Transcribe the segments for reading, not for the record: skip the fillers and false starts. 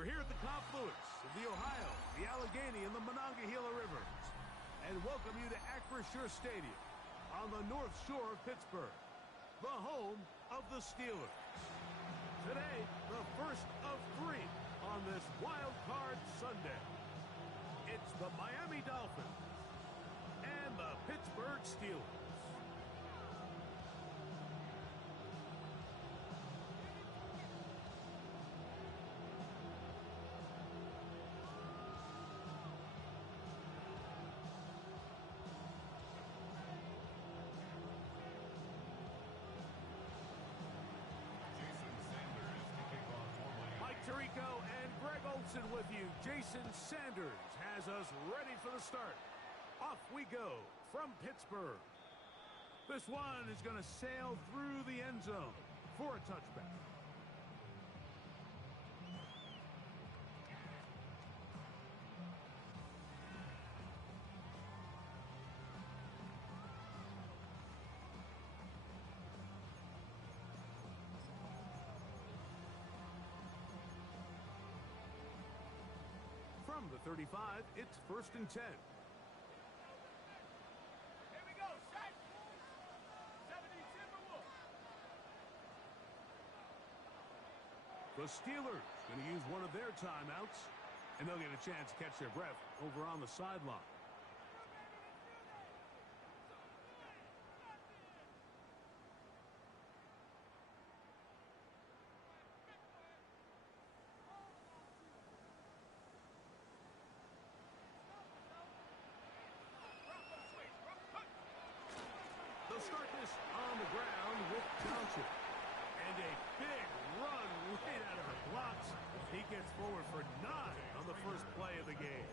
We're here at the confluence of the Ohio, the Allegheny, and the Monongahela Rivers, and welcome you to Acrisure Stadium on the North Shore of Pittsburgh, the home of the Steelers. Today, the first of 3 on this Wild Card Sunday. It's the Miami Dolphins and the Pittsburgh Steelers. Tirico and Greg Olson with you. Jason Sanders has us ready for the start. Off we go from Pittsburgh. This one is going to sail through the end zone for a touchback. From the 35, it's 1st and 10. Here we go, set! 70 Timberwolves. The Steelers going to use one of their timeouts, and they'll get a chance to catch their breath over on the sideline. They'll start this on the ground with Johnson. And a big run right out of the blocks. He gets forward for 9 on the first play of the game.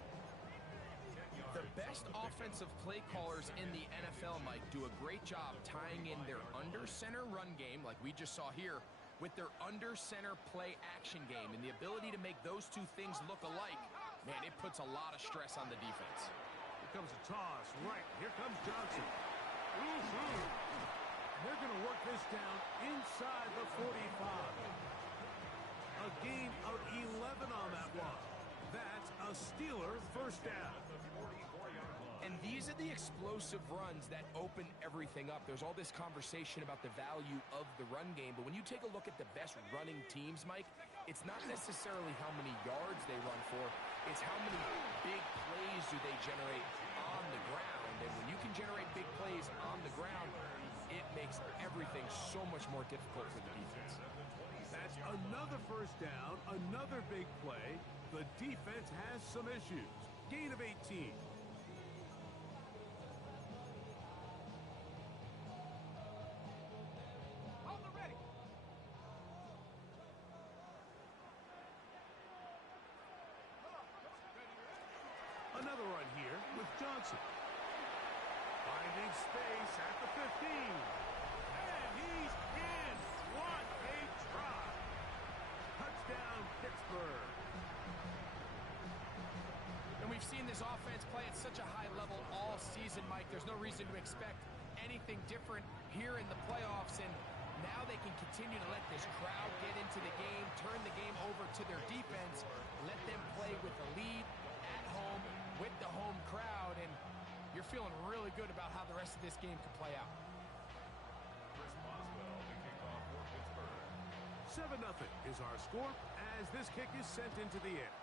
The best offensive play callers in the NFL, Mike, do a great job tying in their under-center run game, like we just saw here, with their under-center play action game. And the ability to make those two things look alike, man, it puts a lot of stress on the defense. Here comes a toss. Right, here comes Johnson. They're going to work this down inside the 45. A gain of 11 on that one. That's a Steeler first down. And these are the explosive runs that open everything up. There's all this conversation about the value of the run game, but when you take a look at the best running teams, Mike, it's not necessarily how many yards they run for, it's how many big plays do they generate on the ground. And when you can generate big plays on the ground, it makes everything so much more difficult for the defense. That's another first down, another big play. The defense has some issues. Gain of 18. Hold it ready. Another run here with Johnson. Finding space at the 15. And he's in. What a try. Touchdown, Pittsburgh. And we've seen this offense play at such a high level all season, Mike. There's no reason to expect anything different here in the playoffs. And now they can continue to let this crowd get into the game, turn the game over to their defense, let them play with the lead at home with the home crowd. And you're feeling really good about how the rest of this game can play out. 7-0 is our score as this kick is sent into the air.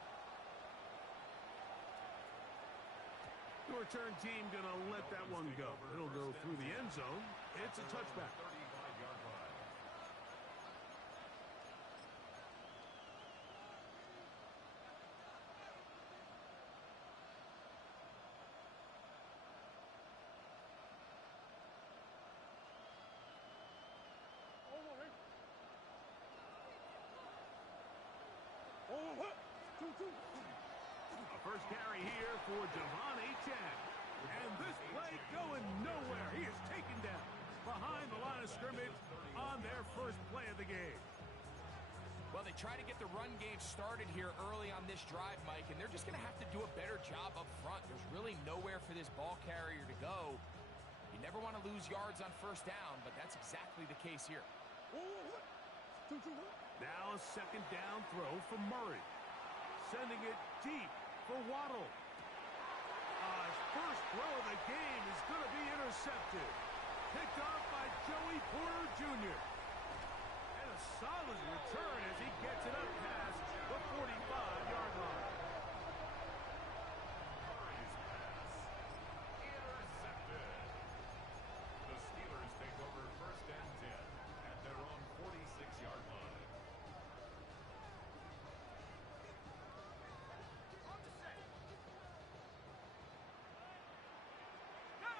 The return team going to let that one go. It'll go through the end zone. It's a touchback. A first carry here for Javon Achane. And this play going nowhere. He is taken down behind the line of scrimmage on their first play of the game. Well, they try to get the run game started here early on this drive, Mike, and they're just going to have to do a better job up front. There's really nowhere for this ball carrier to go. You never want to lose yards on first down, but that's exactly the case here. Now a second down throw for Murray. sending it deep for Waddle. His first throw of the game is going to be intercepted. Picked off by Joey Porter Jr. And a solid return as he gets it up past the 45-yard line. Murray's pass. Intercepted. The Steelers take over 1st and 10 at their own 46-yard line. On the set. Go!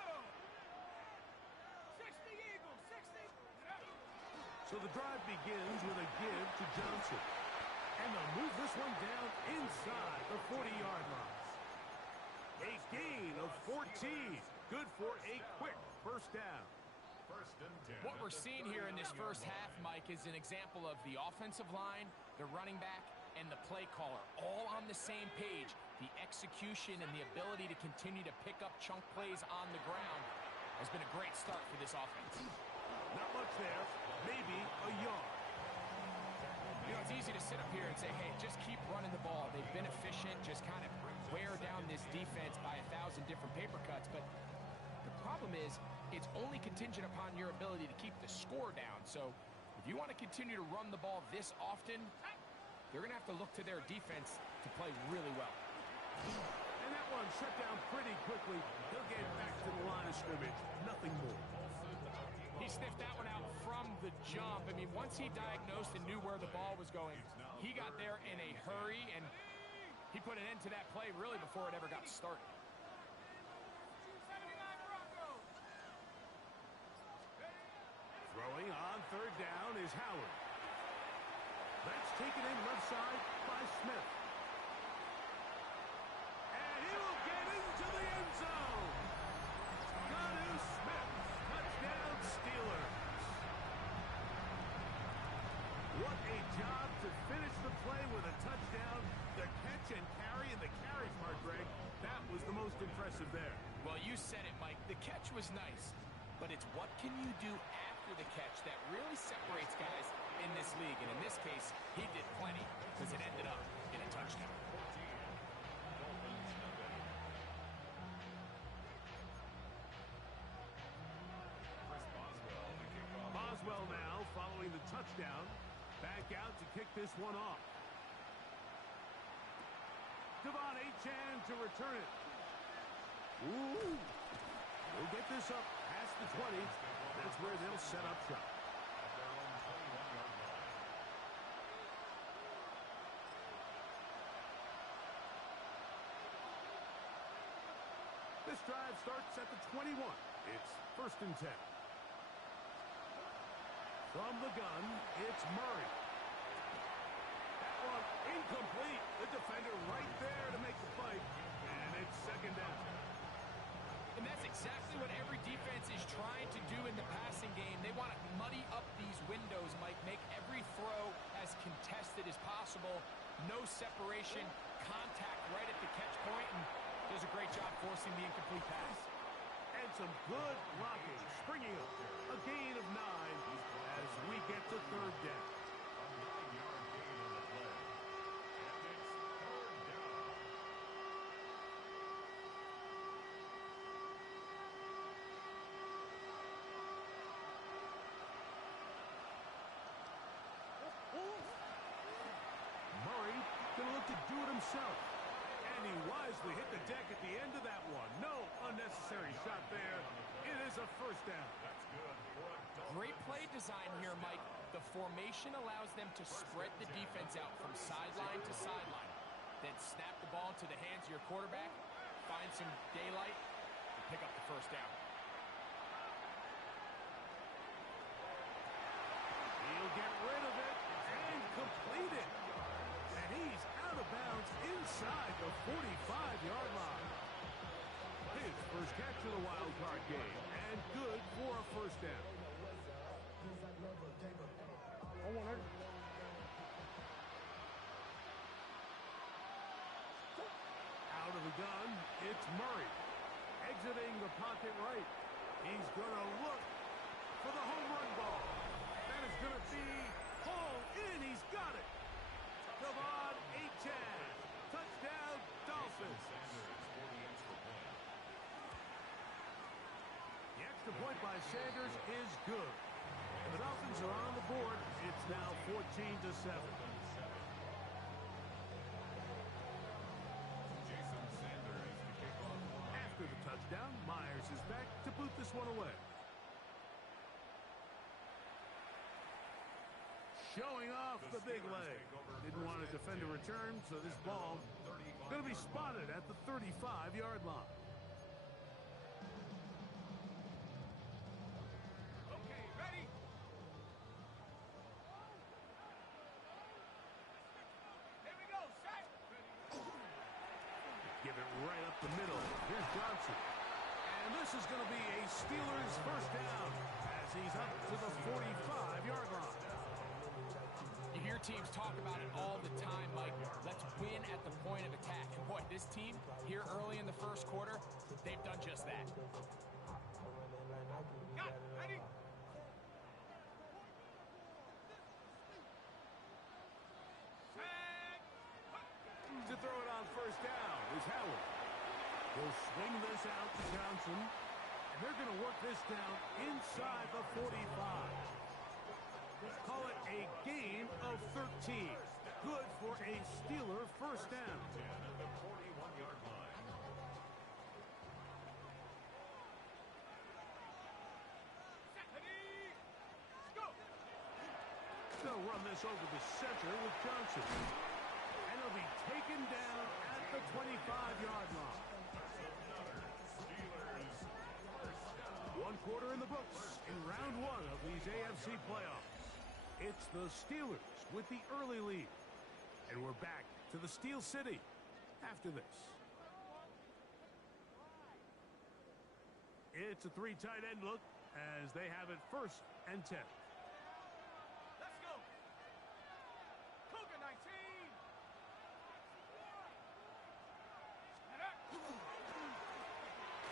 60 Eagles, 60. So the drive begins with a give to Johnson. And they'll move this one down inside the 40-yard line. A gain of 14. Good for a quick first down. 1st and 10. What we're seeing here in this first half, Mike, is an example of the offensive line, the running back, and the play caller all on the same page. The execution and the ability to continue to pick up chunk plays on the ground has been a great start for this offense. Not much there. Maybe a yard. You know, it's easy to sit up here and say, hey, just keep running the ball. They've been efficient, just kind of wear down this defense by 1,000 different paper cuts. But the problem is, it's only contingent upon your ability to keep the score down. So if you want to continue to run the ball this often, they're going to have to look to their defense to play really well. And that one shut down pretty quickly. He'll get back to the line of scrimmage. Nothing more. He sniffed that one out from the jump. I mean, once he diagnosed and knew where the ball was going, he got there in a hurry, and he put an end to that play really before it ever got started. 79 Broncos. Throwing on 3rd down is Howard. That's taken in left side by Smith. And he'll get into the end zone. Gonu Smith. Touchdown Steelers. What a job to finish the play with a touchdown. The catch and carry, and the carry part, Greg, that was the most impressive there. Well, you said it, Mike. The catch was nice, but it's what can you do after the catch that really separates guys in this league. And in this case, he did plenty because it ended up in a touchdown. Boswell now following the touchdown. Back out to kick this one off. Devon Achane to return it. Ooh. We'll get this up past the 20. That's where they'll set up shop. This drive starts at the 21. It's 1st and 10. From the gun, it's Murray. That one incomplete. The defender right there to make the fight. And it's 2nd down. And that's exactly what every defense is trying to do in the passing game. They want to muddy up these windows, Mike, make every throw as contested as possible. No separation, contact right at the catch point, and does a great job forcing the incomplete pass. And some good blocking, springing up. A gain of 9 as we get to 3rd down. A 9-yard gain on the play. And it's 3rd down. Murray going to look to do it himself. And he wisely hit the deck at the end of that one. No unnecessary shot there. It is a 1st down. That's good for a Dolphins. Great play design here, Mike. The formation allows them to spread the defense out from sideline to sideline. Then snap the ball into the hands of your quarterback, find some daylight, and pick up the 1st down. He'll get rid of it and complete it. And he's out of bounds inside the 45-yard line. His first catch of the wild card game, and good for a 1st down. Out of the gun, it's Murray. Exiting the pocket right. He's going to look for the home run ball. That is going to be hauled in. He's got it. Devon Achane by Sanders is good. And the Dolphins are on the board. It's now 14-7. After the touchdown, Myers is back to boot this one away. Showing off the big leg. Didn't want to defend a return, so this ball going to be spotted at the 35-yard line. Okay, ready? Here we go, set. Give it right up the middle. Here's Johnson. And this is going to be a Steelers first down as he's up to the 45-yard line. You hear teams talk about it all the time, Mike. Let's win at the point of attack. And boy, this team here early in the first quarter, they've done just that. Got it, ready? Set. To throw it on first down is Howard. He'll swing this out to Johnson. And they're going to work this down inside the 45. Call it a gain of 13. Good for a Steeler first down. Ready? Go. They'll run this over the center with Johnson. And he'll be taken down at the 25-yard line. One quarter in the books in round one of these AFC playoffs. It's the Steelers with the early lead. And we're back to the Steel City after this. It's a three tight end look as they have it first and 10. Let's go. Cougar 19. And up.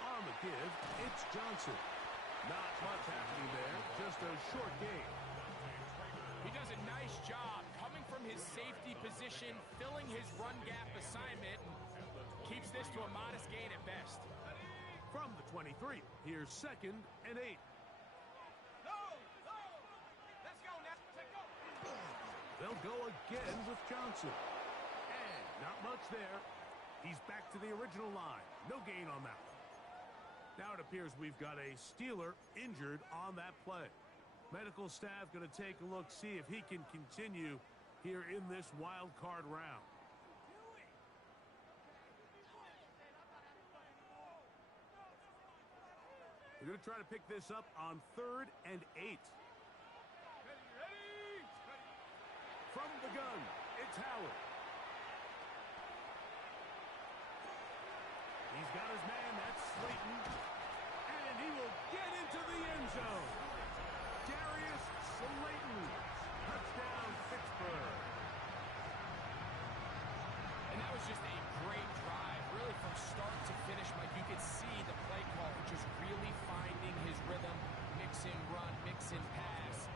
On the give, it's Johnson. Not much happening there, just a short gain. He does a nice job coming from his safety position, filling his run gap assignment, and keeps this to a modest gain at best. From the 23, here's second and 8. No. No. Let's go now. Take go. They'll go again with Johnson. And not much there. He's back to the original line. No gain on that one. Now it appears we've got a Steeler injured on that play. Medical staff going to take a look, see if he can continue here in this wild card round. We're going to try to pick this up on 3rd and 8. Ready. From the gun, it's Howard. He's got his man, that's Slayton. And he will get into the end zone. Darius Slayton. Touchdown, Pittsburgh. And that was just a great drive, really from start to finish, Mike. You could see the play call just really finding his rhythm, mix in run, mix in pass.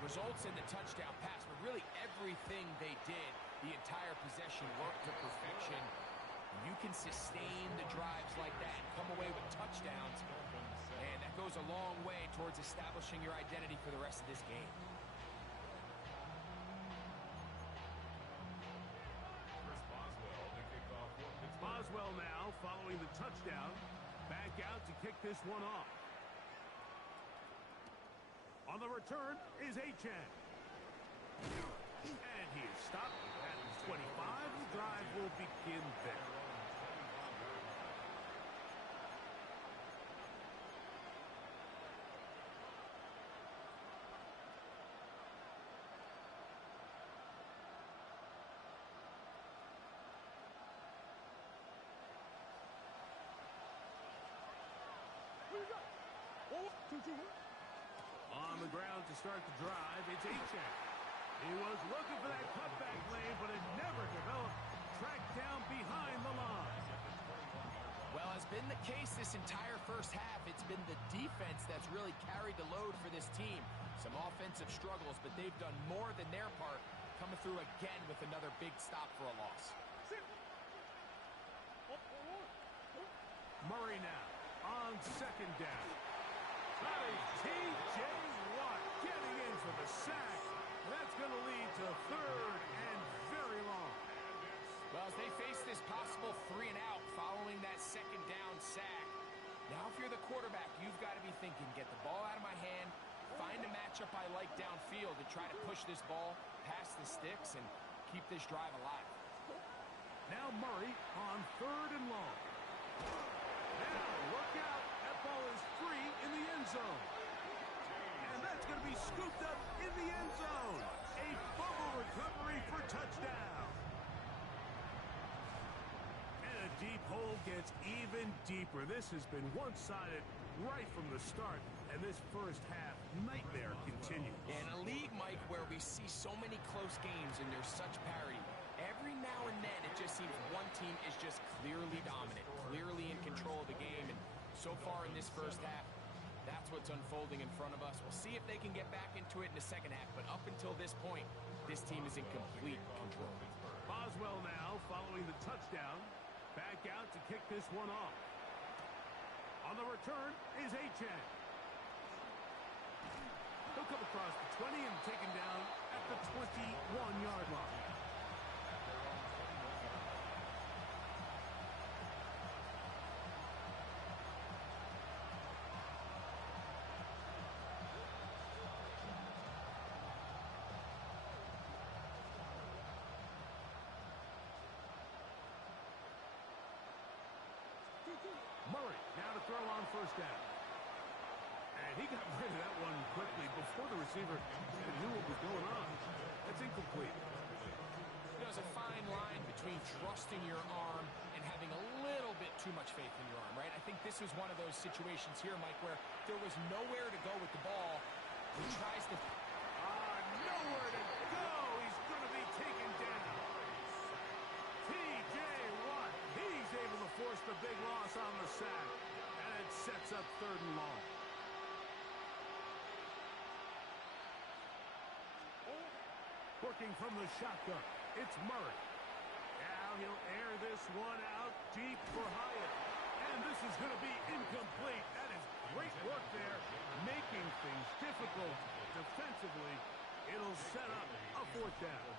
Results in the touchdown pass, but really everything they did, the entire possession worked to perfection. You can sustain the drives like that, come away with touchdowns, and that goes a long way towards establishing your identity for the rest of this game. Boswell now following the touchdown. Back out to kick this one off. On the return is Achane. And he is stopped at the 25. The drive will begin there. On the ground to start the drive, it's Achane. He was looking for that cutback lane, but it never developed. Tracked down behind the line. Well, as been the case this entire first half, it's been the defense that's really carried the load for this team. Some offensive struggles, but they've done more than their part, coming through again with another big stop for a loss. Murray now on second down. That is T.J. Watt getting in for the sack. That's going to lead to third and very long. Well, as they face this possible 3 and out following that second down sack, now if you're the quarterback, you've got to be thinking, get the ball out of my hand, find a matchup I like downfield to try to push this ball past the sticks and keep this drive alive. Now Murray on third and long. Now look out. That ball is free in the end zone. And that's going to be scooped up in the end zone. A fumble recovery for touchdown. And a deep hole gets even deeper. This has been one-sided right from the start. And this first half nightmare continues. In a league, Mike, where we see so many close games and there's such parity, every now and then it just seems one team is just clearly dominant, clearly in control of the game. And so far in this first half, that's what's unfolding in front of us. We'll see if they can get back into it in the second half. But up until this point, this team is in complete control. Boswell now following the touchdown. Back out to kick this one off. On the return is Achane. He'll come across the 20 and taken down at the 21-yard line. Murray now to throw on first down. And he got rid of that one quickly before the receiver knew what was going on. That's incomplete. There's a fine line between trusting your arm and having a little bit too much faith in your arm, right? I think this was one of those situations here, Mike, where there was nowhere to go with the ball. He tries to... nowhere to go. He's going to be taken down. T.J. Watt, he's able to force the big loss on the sack. And it sets up third and long. Working from the shotgun, it's Murray. Now he'll air this one out deep for Hyatt. And this is going to be incomplete. That is great work there, making things difficult defensively. It'll set up a fourth down.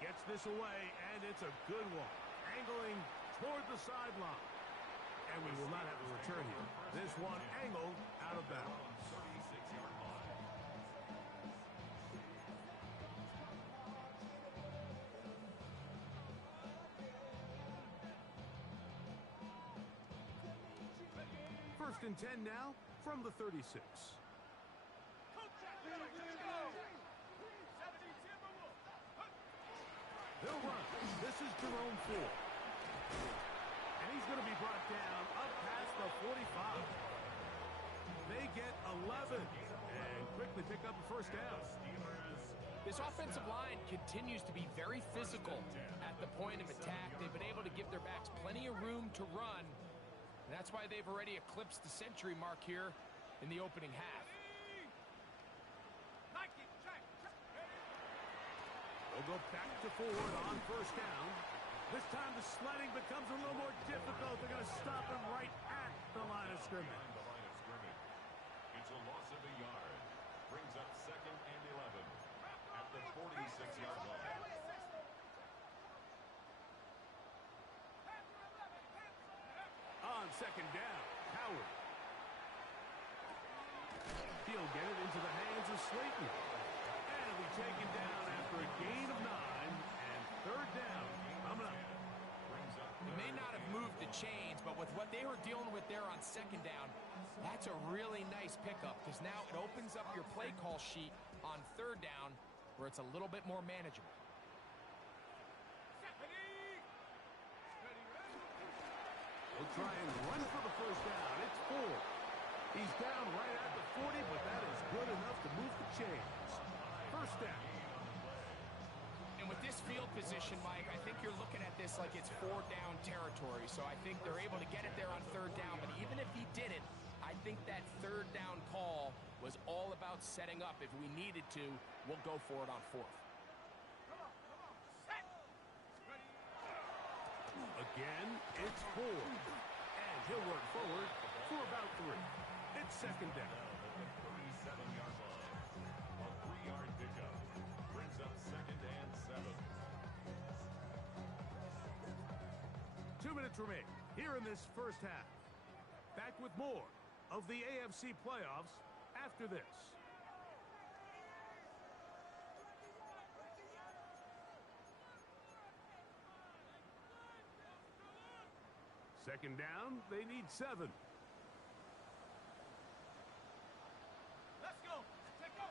Gets this away, and it's a good one. Angling toward the sideline. And we will not have a return here. This one angled out of bounds. First and 10 now from the 36. They'll run. This is Jerome Ford. And he's going to be brought down up past the 45. They get 11 and quickly pick up a first down. This offensive line continues to be very physical at the point of attack. They've been able to give their backs plenty of room to run. And that's why they've already eclipsed the century mark here in the opening half. They'll go back to Ford on first down. This time the sledding becomes a little more difficult. They're going to stop him right at the line of scrimmage. It's a loss of a yard. Brings up second and 11 at the 46-yard line. On second down, Howard. He'll get it into the hands of Slayton. And it'll be taken down after a gain of 9 and third down coming up. They may not have moved the chains, but with what they were dealing with there on second down, that's a really nice pickup because now it opens up your play call sheet on third down where it's a little bit more manageable. We'll try and run for the first down. It's Ford. He's down right at the 40, but that is good enough to move the chains. First down. And with this field position, Mike, I think you're looking at this like it's 4-down territory. So I think they're able to get it there on third down. But even if he didn't, I think that third down call was all about setting up. If we needed to, we'll go for it on fourth. Again, it's Ford. And he'll work forward for for about 3. It's second down. At the 37-yard line. A 3-yard pickup brings up second and 7. 2 minutes remain here in this first half. Back with more of the AFC playoffs after this. Second down, they need 7. Let's go. Take go.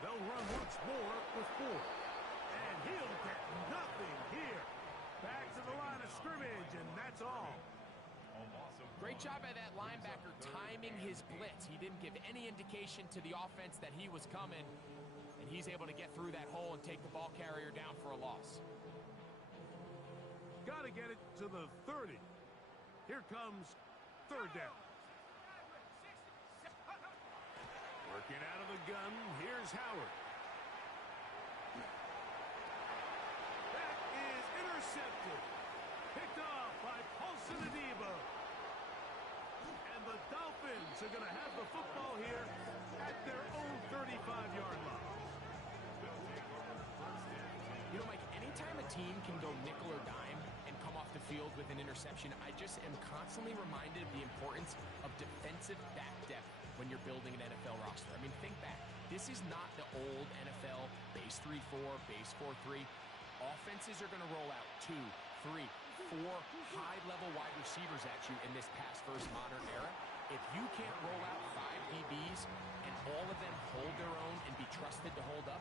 They'll run once more with 4. And he'll get nothing here. Back to the line of scrimmage, and that's all. Great job by that linebacker timing his blitz. He didn't give any indication to the offense that he was coming, and he's able to get through that hole and take the ball carrier down for a loss. Got to get it to the 30. Here comes third down. Working out of the gun, here's Howard. That is intercepted. Picked off by Paulson Adebo. And the Dolphins are going to have the football here at their own 35-yard line. You know, Mike, anytime a team can go nickel or dime and come off the field with an interception, I just am constantly reminded of the importance of defensive back depth when you're building an NFL roster. I mean, think back. This is not the old NFL base 3-4, base 4-3. Offenses are going to roll out 2, 3, 4 high-level wide receivers at you in this pass-first modern era. If you can't roll out 5 DBs and all of them hold their own and be trusted to hold up,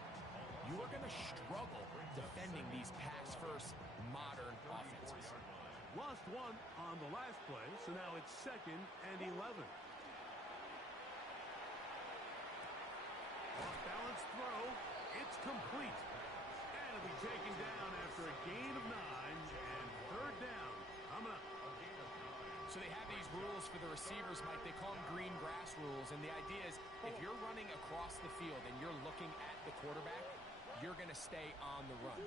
you are going to struggle defending these pass-first modern offenses. Lost 1 on the last play, so now it's 2nd and 11. Off-balance throw. It's complete. And it'll be taken down after a gain of 9 and third down. Coming up. So they have these rules for the receivers, Mike. They call them green grass rules. And the idea is if you're running across the field and you're looking at the quarterback, you're going to stay on the run.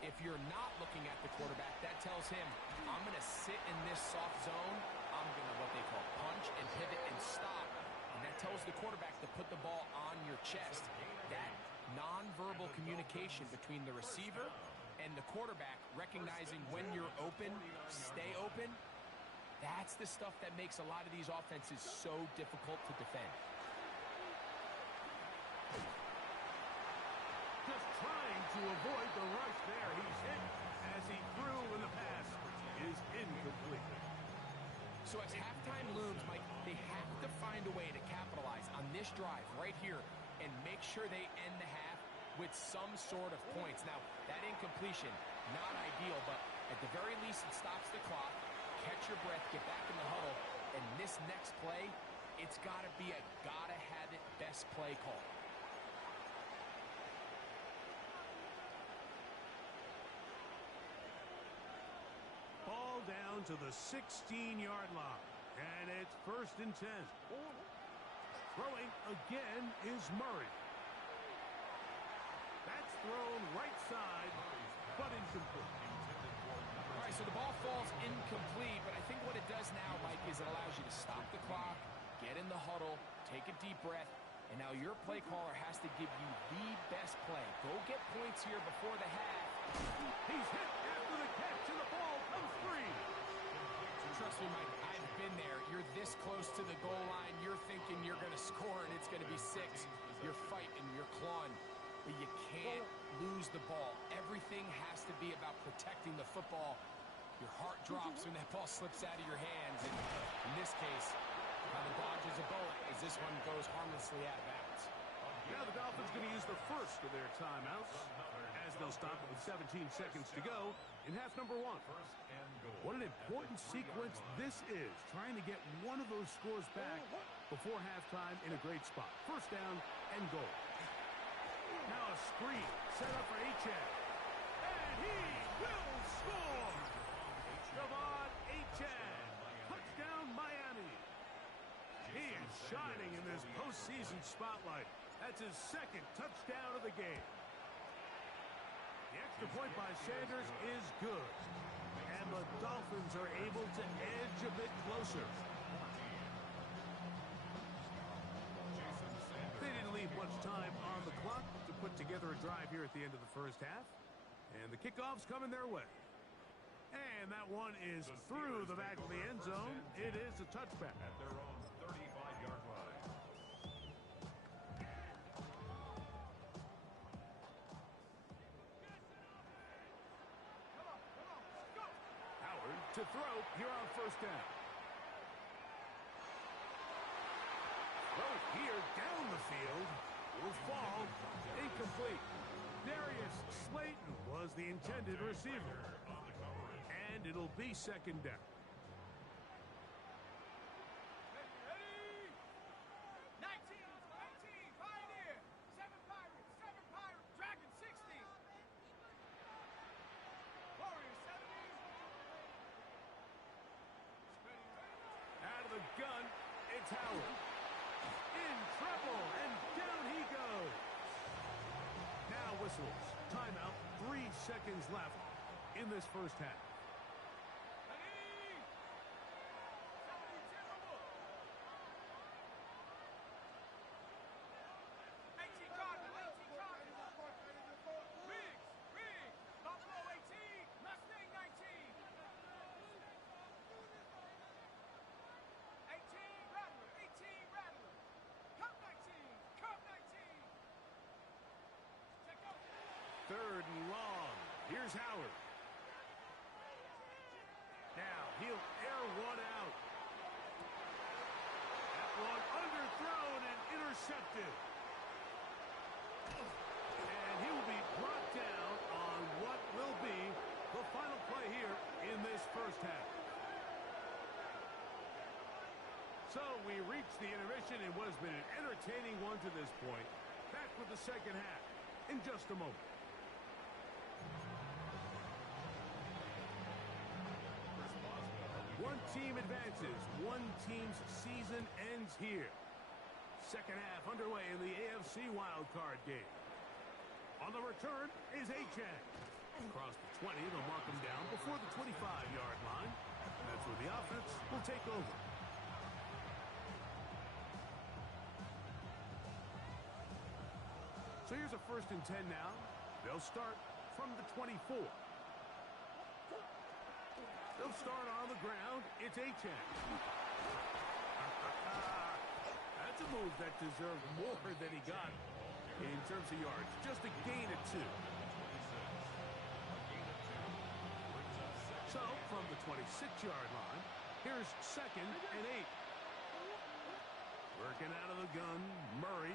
If you're not looking at the quarterback, that tells him, I'm going to sit in this soft zone. I'm going to what they call punch and pivot and stop. And that tells the quarterback to put the ball on your chest. That nonverbal communication between the receiver and the quarterback, recognizing when you're open, stay open, that's the stuff that makes a lot of these offenses so difficult to defend. Just trying to avoid the rush there. He's hit as he threw, and the pass is incomplete. So as halftime looms, Mike, they have to find a way to capitalize on this drive right here and make sure they end the half with some sort of points. Now, that incompletion, not ideal, but at the very least it stops the clock. Catch your breath, get back in the huddle, and this next play, it's got to be a gotta-have-it best play call. Ball down to the 16-yard line, and it's 1st and 10. Throwing again is Murray. That's thrown right side, but incomplete. All right, so the ball falls incomplete, but I think what it does now, Mike, is it allows you to stop the clock, get in the huddle, take a deep breath, and now your play caller has to give you the best play. Go get points here before the half. He's hit after the catch, and the ball comes free. Trust me, Mike, I've been there. You're this close to the goal line. You're thinking you're going to score, and it's going to be 6. You're fighting, you're clawing, but you can't lose the ball. Everything has to be about protecting the football. Your heart drops when that ball slips out of your hands, and in this case, kind of dodges a bullet as this one goes harmlessly out of bounds. Now the Dolphins going to use the first of their timeouts as they'll stop it with 17 seconds to go in half number 1. What an important sequence this is, trying to get one of those scores back before halftime in a great spot. First down and goal. Now a screen set up for Achane. And he will score! Javon Achane. Touchdown Miami. He is shining in this postseason spotlight. That's his 2nd touchdown of the game. The extra point by Sanders is good. And the Dolphins are able to edge a bit closer. clock to put together a drive here at the end of the first half. And the kickoff's coming their way. And that one is through the back of the end zone. It is a touchback. At their own 35-yard line. Howard to throw here on first down. Throw here down the field. Will fall. Incomplete. Darius Slayton was the intended receiver. And it'll be second down. Ready? 19, Pioneer, 7 Pirates, Dragon 60. Warriors 70. Out of the gun, it's Howard. In trouble, and down he goes. Now whistles. Timeout, 3 seconds left in this first half. Ready? 70 Timberwolves. 18 Cardinals. Riggs. Buffalo 18, Mustang 19. 18 Rattler. Cup 19. Check out. Third and long. Here's Howard. Now he'll air one out. That one underthrown and intercepted. And he will be brought down on what will be the final play here in this first half. So we reach the intermission in what has been an entertaining one to this point. Back with the second half in just a moment. One team advances. One team's season ends here. Second half underway in the AFC wildcard game. On the return is Achane. Across the 20, they'll mark him down before the 25-yard line. That's where the offense will take over. So here's a 1st and 10 now. They'll start from the 24. They'll start on the ground. It's Achane. That's a move that deserved more than he got in terms of yards. Just a gain of 2. So, from the 26-yard line, here's 2nd and 8. Working out of the gun, Murray.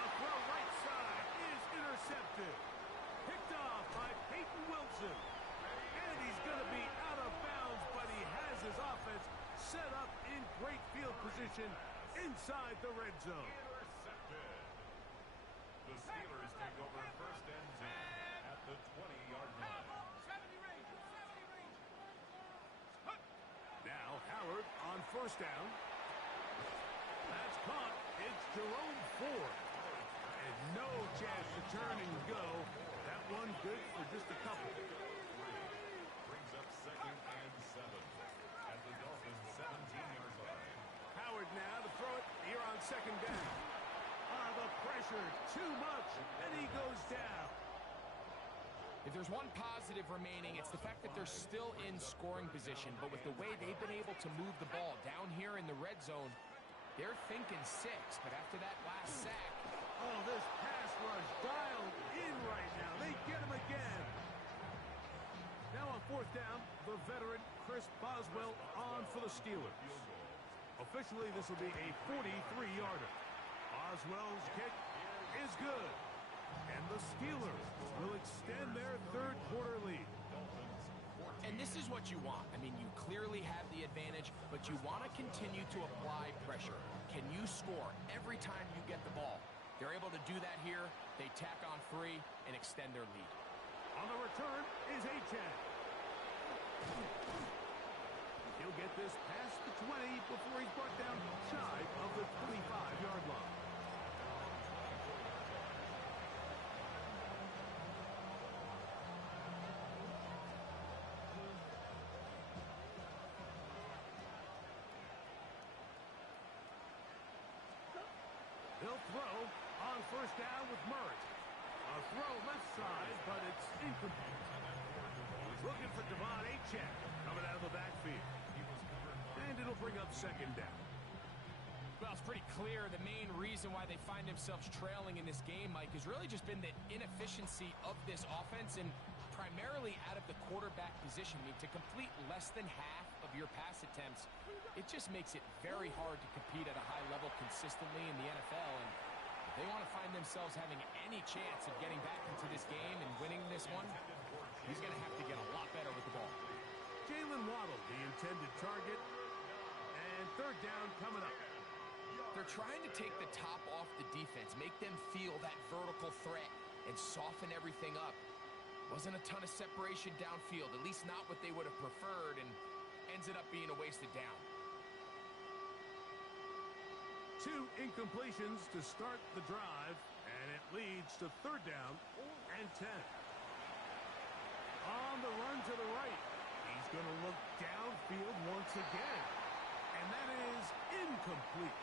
A throw right side is intercepted. Picked off by Peyton Wilson. And he's going to be out of bounds, but he has his offense set up in great field position inside the red zone. Intercepted. The Steelers take over 1st and 10 at the 20-yard line. 70 Rangers. Now Howard on 1st down. That's caught. It's Jerome Ford. And no chance to turn and go. That one good for just a couple. Brings up 2nd and 7 at the Dolphins' 17-yard line. Howard now to throw it here on 2nd down. The pressure too much, and he goes down. If there's one positive remaining, it's the fact that they're still in scoring position. But with the way they've been able to move the ball down here in the red zone, they're thinking 6. But after that last sack... Oh, this pass rush dialed in right now. They get him again. Now on 4th down, the veteran Chris Boswell on for the Steelers. Officially, this will be a 43-yarder. Boswell's kick is good. And the Steelers will extend their 3rd quarter lead. And this is what you want. I mean, you clearly have the advantage, but you want to continue to apply pressure. Can you score every time you get the ball? They're able to do that here. They tack on 3 and extend their lead. On the return is Achane. He'll get this past the 20 before he's brought down shy of the 25-yard line. They'll throw on first down with Murray. A throw left side, but it's incomplete. Looking for Devon Achane coming out of the backfield. And it'll bring up second down. Well, it's pretty clear the main reason why they find themselves trailing in this game, Mike, has really just been the inefficiency of this offense and primarily out of the quarterback position. I mean, to complete less than half of your pass attempts, it just makes it very hard to compete at a high level consistently in the NFL. And if they want to find themselves having any chance of getting back into this game and winning this one, he's going to have to get a lot better with the ball. Jalen Waddle, the intended target. And third down coming up. They're trying to take the top off the defense, make them feel that vertical threat, and soften everything up. Wasn't a ton of separation downfield, at least not what they would have preferred, and ends up being a wasted down. 2 incompletions to start the drive, and it leads to third down and 10. On the run to the right. He's going to look downfield once again. And that is incomplete.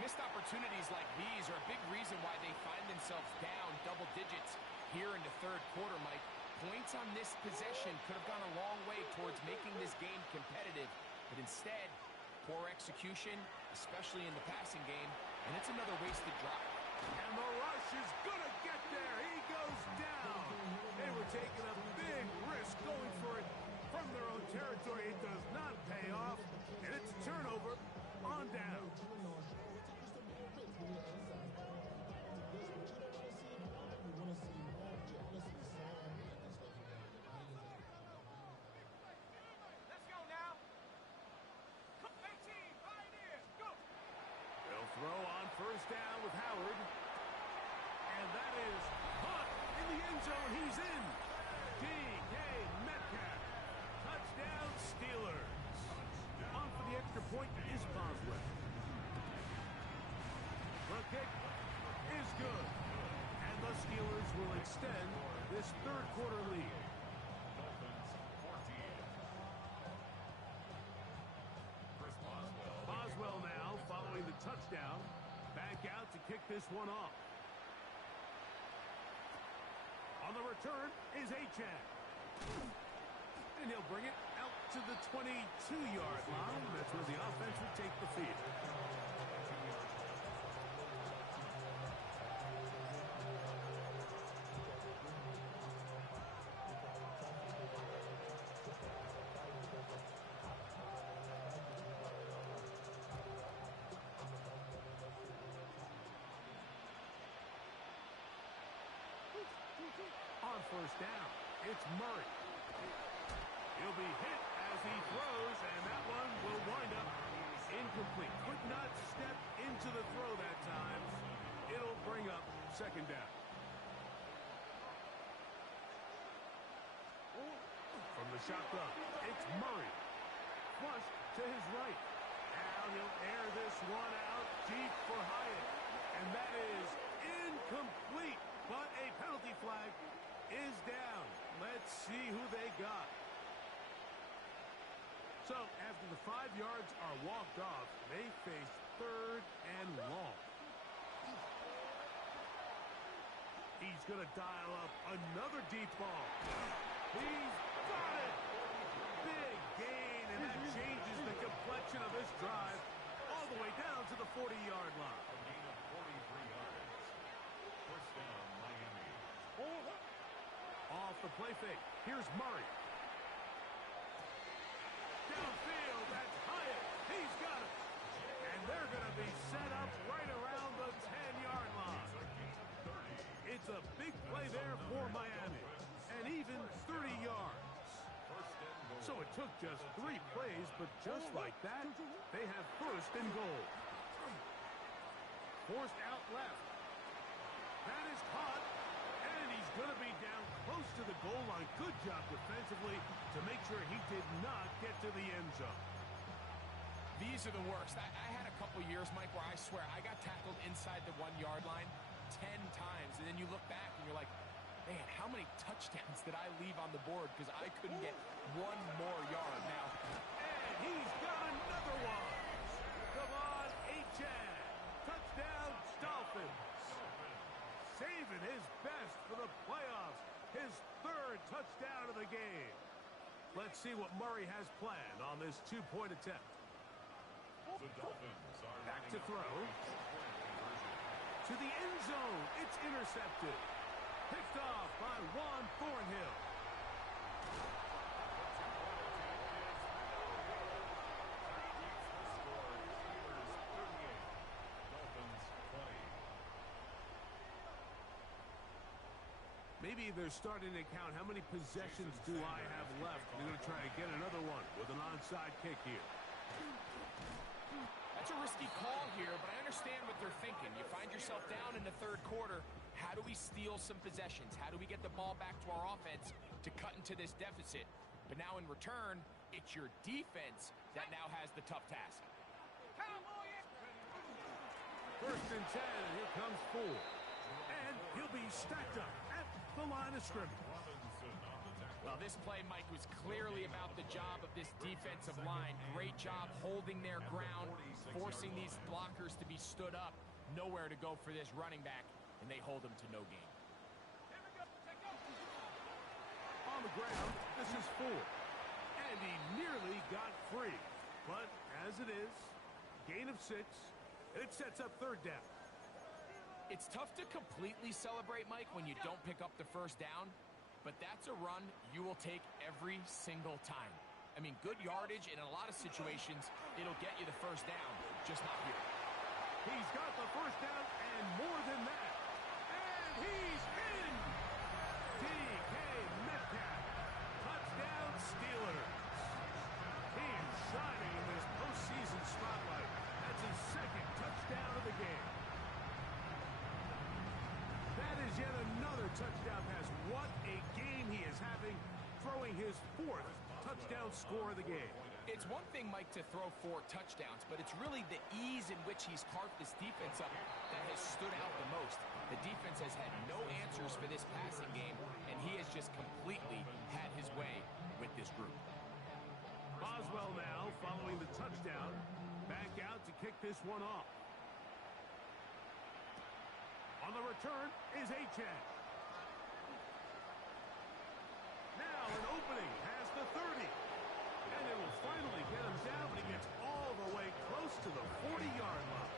Missed opportunities like these are a big reason why they find themselves down double digits here in the third quarter, Mike. Points on this possession could have gone a long way towards making this game competitive, but instead, poor execution, especially in the passing game, and it's another wasted drive. And the rush is going to get there. He goes down. They were taking a big risk going for it from their own territory. It does not pay off, and it's a turnover on down. Let's go now. 18, Pioneers, go. They'll throw on first down with Howard. And that is caught in the end zone. He's in. D.K. Metcalf. Touchdown Steelers. On for the extra point is Boswell. The kick is good. And the Steelers will extend this third quarter lead. Boswell now following the touchdown. Back out to kick this one off. On the return is Achane. And he'll bring it out to the 22-yard line. That's where the offense will take the field. On first down, it's Murray. He'll be hit as he throws, and that one will wind up incomplete. Could not step into the throw that time. It'll bring up second down. From the shotgun, it's Murray. Flush to his right. Now he'll air this one out deep for Hyatt. And that is incomplete. But a penalty flag is down. Let's see who they got. So, after the 5 yards are walked off, they face third and long. He's going to dial up another deep ball. He's got it! Big gain, and that changes the complexion of this drive all the way down to the 40-yard line. A gain of 43 yards. First down, Miami. Off the play fake. Here's Murray. Downfield, that's Hyatt. He's got it. And they're going to be set up right around the 10-yard line. It's a big play there for Miami. And even 30 yards. So it took just 3 plays, but just like that, they have first and goal. Forced out left. That is caught. And he's going to be down close to the goal line. Good job defensively to make sure he did not get to the end zone. These are the worst. I had a couple years, Mike, where I swear I got tackled inside the 1-yard line 10 times. And then you look back and you're like, man, how many touchdowns did I leave on the board because I couldn't get 1 more yard now? And he's got another one. Devon Achane. Touchdown, Dolphins. saving his best for the playoffs. His third touchdown of the game. Let's see what Murray has planned on this two-point attempt. The Dolphins are Back to lining up throw. for a two-point conversion. To the end zone. It's intercepted. Picked off by Juan Thornhill. Maybe they're starting to count how many possessions do I have left. They're going to try to get another one with an onside kick here. That's a risky call here, but I understand what they're thinking. You find yourself down in the third quarter. How do we steal some possessions? How do we get the ball back to our offense to cut into this deficit? But now in return, it's your defense that now has the tough task. First and 10, and here comes 4. And he'll be stacked up at the line of scrimmage. Well, this play, Mike, was clearly about the job of this defensive line. Great job holding their ground, forcing these blockers to be stood up. Nowhere to go for this running back, and they hold him to no gain. On the ground, this is 4. And he nearly got free. But as it is, gain of 6, and it sets up third down. It's tough to completely celebrate, Mike, when you don't pick up the first down, but that's a run you will take every single time. I mean, good yardage, and in a lot of situations, it'll get you the first down, just not here. He's got the first down and more than that. And he's in! DK Metcalf. Touchdown Steelers. He is shining in this postseason spotlight. That's his second touchdown of the game. That is yet another touchdown pass. What a game he is having, throwing his 4th touchdown score of the game. It's one thing, Mike, to throw 4 touchdowns, but it's really the ease in which he's carved this defense up that has stood out the most. The defense has had no answers for this passing game, and he has just completely had his way with this group. Boswell now, following the touchdown, back out to kick this one off. On the return is Achane. Now an opening has the 30. And it will finally get him down, but he gets all the way close to the 40-yard line.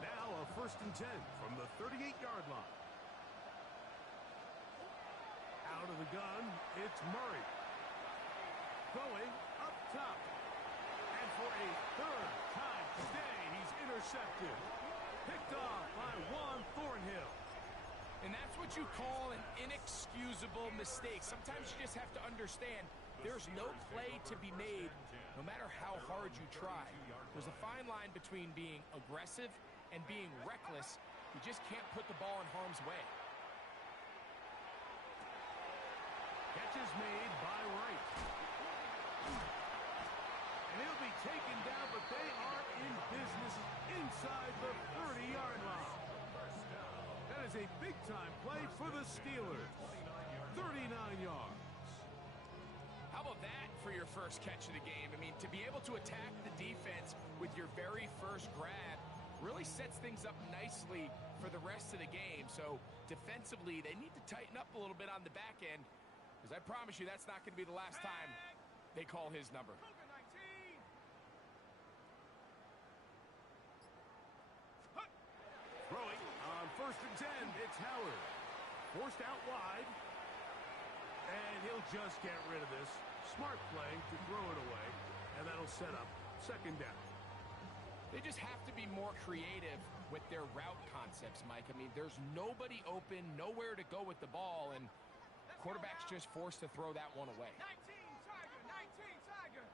Now a first and 10 from the 38-yard line. Out of the gun, it's Murray. Throwing up top. And for a third time today, he's intercepted. Picked off by Juan Thornhill. And that's what you call an inexcusable mistake. Sometimes you just have to understand there's no play to be made, no matter how hard you try. There's a fine line between being aggressive and being reckless. You just can't put the ball in harm's way. Catch is made by Wright. And he'll be taken down, but they are in business inside the 30-yard line. That is a big-time play for the Steelers. 39 yards. How about that for your first catch of the game? I mean, to be able to attack the defense with your very first grab really sets things up nicely for the rest of the game. So defensively, they need to tighten up a little bit on the back end, because I promise you that's not going to be the last time they call his number. Throwing on first and 10, it's Howard. Forced out wide. And he'll just get rid of this. Smart play to throw it away. And that'll set up second down. They just have to be more creative with their route concepts, Mike. I mean, there's nobody open, nowhere to go with the ball, and quarterback's just forced to throw that one away. 19 Tiger.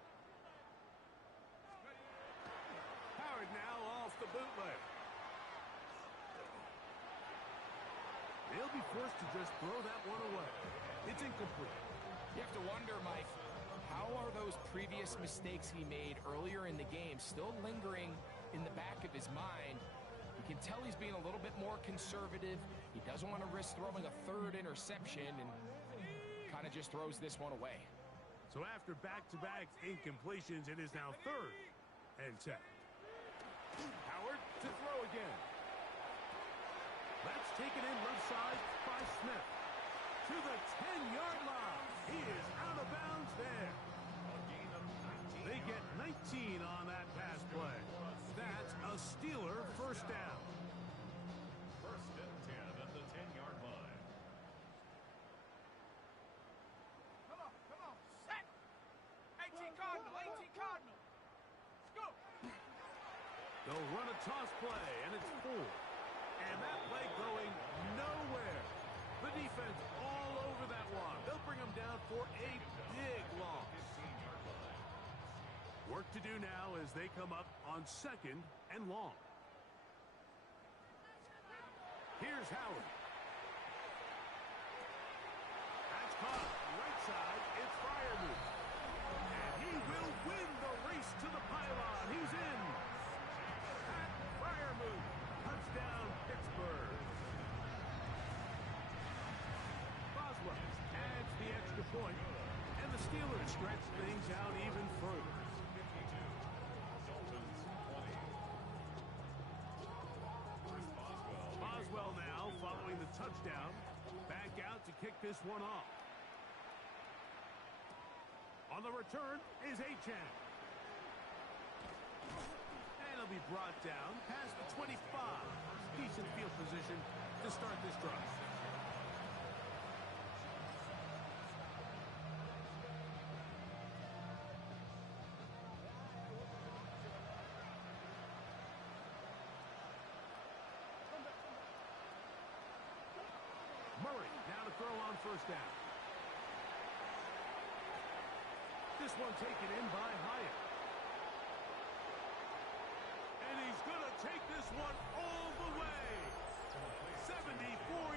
Howard now off the bootleg. He'll be forced to just throw that one away. It's incomplete. You have to wonder, Mike, how are those previous mistakes he made earlier in the game still lingering in the back of his mind? You can tell he's being a little bit more conservative. He doesn't want to risk throwing a third interception and kind of just throws this one away. So after back-to-back incompletions, it is now 3rd and 10. Howard to throw again. That's taken in left side by Smith. To the 10-yard line. He is out of bounds there. They get 19 on that pass play. That's a Steeler first down. 1st and 10 at the 10-yard line. Come on, set. 18 Cardinal, 18 Cardinal. Let's go. They'll run a toss play, and it's 4. And that play going nowhere. The defense all over that one. They'll bring them down for a big loss. Work to do now as they come up on 2nd and long. Here's Howard. That's caught. Right side, it's Freiermuth. And he will win the race to the pylon. He's in. Pat Freiermuth. Touchdown, Pittsburgh. Boswell adds the extra point, and the Steelers stretch things out even further. Boswell now following the touchdown. Back out to kick this one off. On the return is Achane. And he'll be brought down past the 25. Decent field position to start this drive. Murray down to throw on first down. This one taken in by Hyatt. And he's going to take this one all the way. 74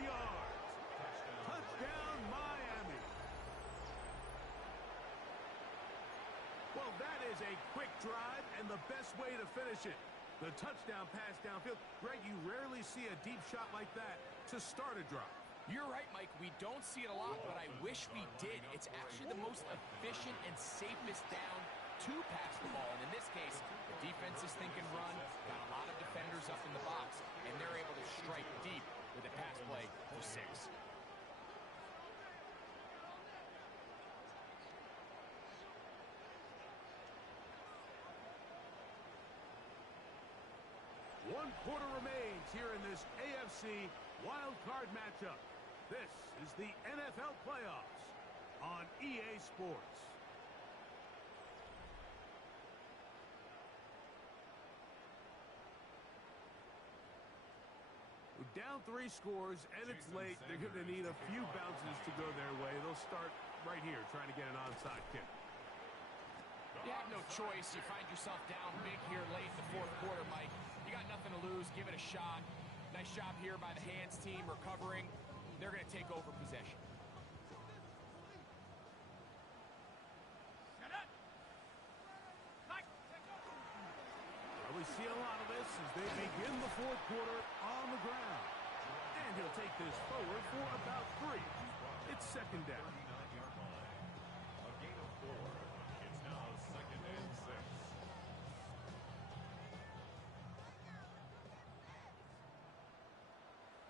yards. Touchdown, Miami. Well, that is a quick drive and the best way to finish it. The touchdown pass downfield. Greg, you rarely see a deep shot like that to start a drive. You're right, Mike. We don't see it a lot, but I wish we did. It's actually the most efficient and safest down to pass the ball. And in this case, the defense is thinking run, got a lot of defenders up in the box, and they're able to strike deep with a pass play for 6. One quarter remains here in this AFC wild card matchup. This is the NFL playoffs on EA Sports. Down 3 scores, and it's late. They're going to need a few bounces to go their way. They'll start right here trying to get an onside kick. You have no choice. You find yourself down big here late in the 4th quarter, Mike. You got nothing to lose. Give it a shot. Nice job here by the hands team recovering. They're going to take over possession. Well, we see a lot of this as they begin the 4th quarter on the ground. And he'll take this forward for about 3. It's 2nd down. A gain of 4. It's now 2nd and 6.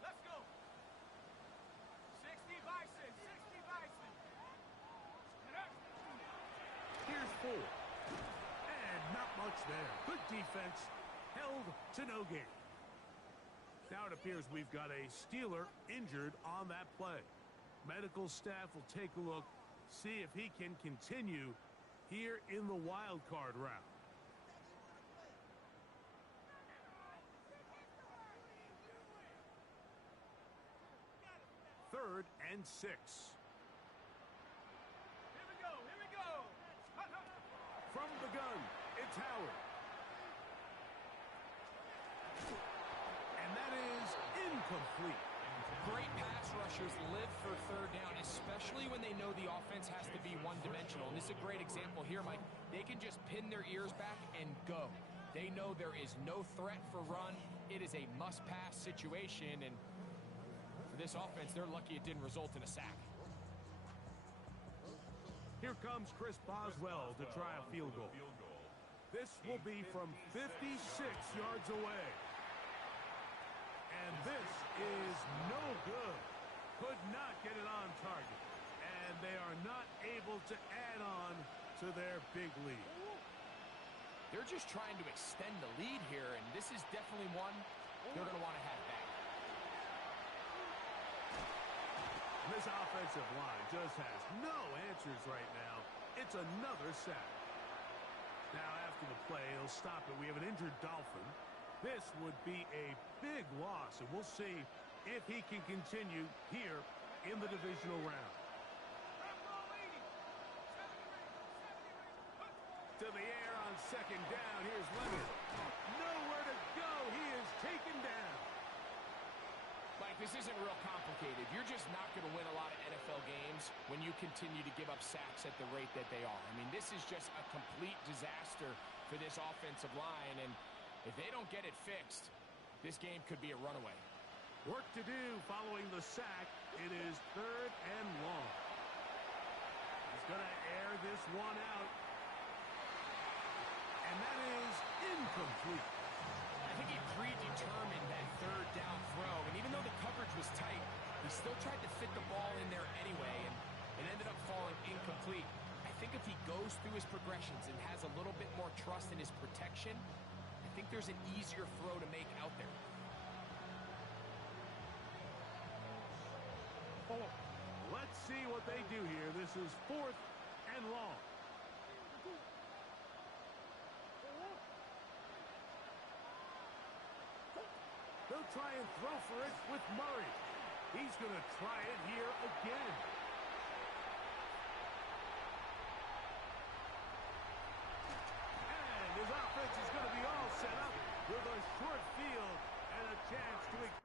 Let's go. 60 Bison, 60 Bison. Here's 4. And not much there. Good defense. Held to no gain. Now it appears we've got a Steeler injured on that play. Medical staff will take a look, see if he can continue here in the wild card round. Third and 6. Here we go, here we go. From the gun, it's Howard. And that is incomplete. Great pass rushers live for 3rd down, especially when they know the offense has to be one-dimensional. And this is a great example here, Mike. They can just pin their ears back and go. They know there is no threat for run. It is a must-pass situation, and for this offense, they're lucky it didn't result in a sack. Here comes Chris Boswell to try a field goal. This will be from 56 yards away. And this is no good. Could not get it on target. And they are not able to add on to their big lead. They're just trying to extend the lead here, and this is definitely one they're going to want to have back. This offensive line just has no answers right now. It's another sack. Now after the play, he'll stop it. We have an injured Dolphin. This would be a big loss, and we'll see if he can continue here in the divisional round. To the air on second down. Here's Leonard. Nowhere to go. He is taken down. Mike, this isn't real complicated. You're just not going to win a lot of NFL games when you continue to give up sacks at the rate that they are. I mean, this is just a complete disaster for this offensive line, and if they don't get it fixed, this game could be a runaway. Work to do following the sack. It is 3rd and long. He's going to air this one out. And that is incomplete. I think he predetermined that 3rd down throw, and even though the coverage was tight, he still tried to fit the ball in there anyway, and it ended up falling incomplete. I think if he goes through his progressions and has a little bit more trust in his protection, I think there's an easier throw to make out there. Let's see what they do here. This is 4th and long. They'll try and throw for it with Murray. He's going to try it here again. And his offense is going to be all set up with a short field and a chance to